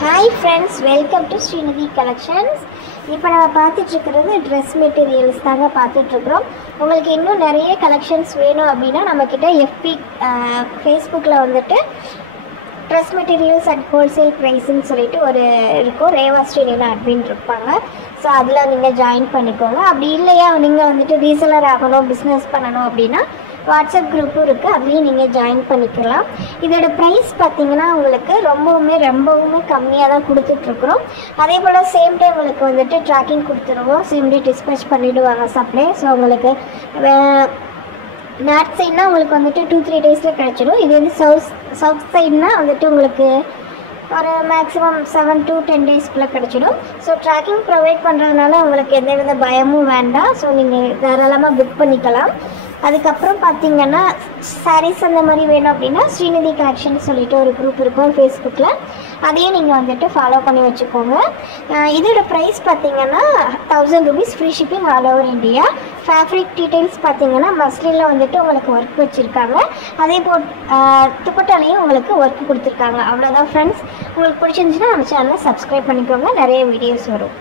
Hi friends, welcome to Srinidhi Collections. இப்போ நம்ம பார்த்துட்டு இருக்கிறது ட்ரெஸ் மெட்டீரியல்ஸ் தாங்க பார்த்துட்டு இருக்கிறோம். உங்களுக்கு இன்னும் நிறைய கலெக்ஷன்ஸ் வேணும் அப்படின்னா நம்மக்கிட்ட எஃபி ஃபேஸ்புக்கில் வந்துட்டு ட்ரெஸ் மெட்டீரியல்ஸ் அட் ஹோல்சேல் ப்ரைஸுன்னு சொல்லிட்டு ஒரு இருக்கும், ரேவா ஸ்ரீனிலா அப்படின்னு இருப்பாங்க. ஸோ அதில் நீங்கள் ஜாயின் பண்ணிக்கோங்க. அப்படி இல்லையா நீங்கள் வந்துட்டு ரீசெலர் ஆகணும், பிஸ்னஸ் பண்ணணும் அப்படின்னா வாட்ஸ்அப் குரூப்பும் இருக்குது, அதுலேயும் நீங்கள் ஜாயின் பண்ணிக்கலாம். இதோட ப்ரைஸ் பார்த்திங்கன்னா உங்களுக்கு ரொம்பவுமே கம்மியாக தான் கொடுத்துட்ருக்குறோம். அதே போல் சேம் டே உங்களுக்கு வந்துட்டு ட்ராக்கிங் கொடுத்துருவோம், சேம் டே டிஸ்பேச் பண்ணிவிடுவாங்க சப்ளை. ஸோ உங்களுக்கு நார்த் சைட்னா உங்களுக்கு வந்துட்டு 2-3 டேஸில் கிடச்சிடும். இது வந்து சவுத் சைட்னா வந்துட்டு உங்களுக்கு ஒரு மேக்ஸிமம் 7 to 10 டேஸ்க்குள்ளே கிடச்சிடும். ஸோ ட்ராக்கிங் ப்ரொவைட் பண்ணுறதுனால உங்களுக்கு எந்தவித பயமும் வேண்டாம். ஸோ நீங்கள் தாராளமாக புக் பண்ணிக்கலாம். அதுக்கப்புறம் பார்த்திங்கன்னா சாரீஸ் அந்த மாதிரி வேணும் அப்படின்னா ஸ்ரீநிதி கலெக்ஷன் சொல்லிட்டு ஒரு குரூப் இருக்கும் ஃபேஸ்புக்கில், அதையும் நீங்கள் வந்துட்டு ஃபாலோ பண்ணி வச்சுக்கோங்க. இதோட ப்ரைஸ் பார்த்திங்கன்னா 1000 rupees, free shipping all over India. Fabric details பார்த்திங்கன்னா மஸ்லினில் வந்துட்டு உங்களுக்கு ஒர்க் வச்சுருக்காங்க, அதே போல் துப்பட்டாலையும் உங்களுக்கு ஒர்க் கொடுத்துருக்காங்க. அவ்வளோதான் ஃப்ரெண்ட்ஸ். உங்களுக்கு பிடிச்சிருந்துச்சுன்னா நம்ம சேனலை சப்ஸ்கிரைப் பண்ணிக்கோங்க, நிறைய வீடியோஸ் வரும்.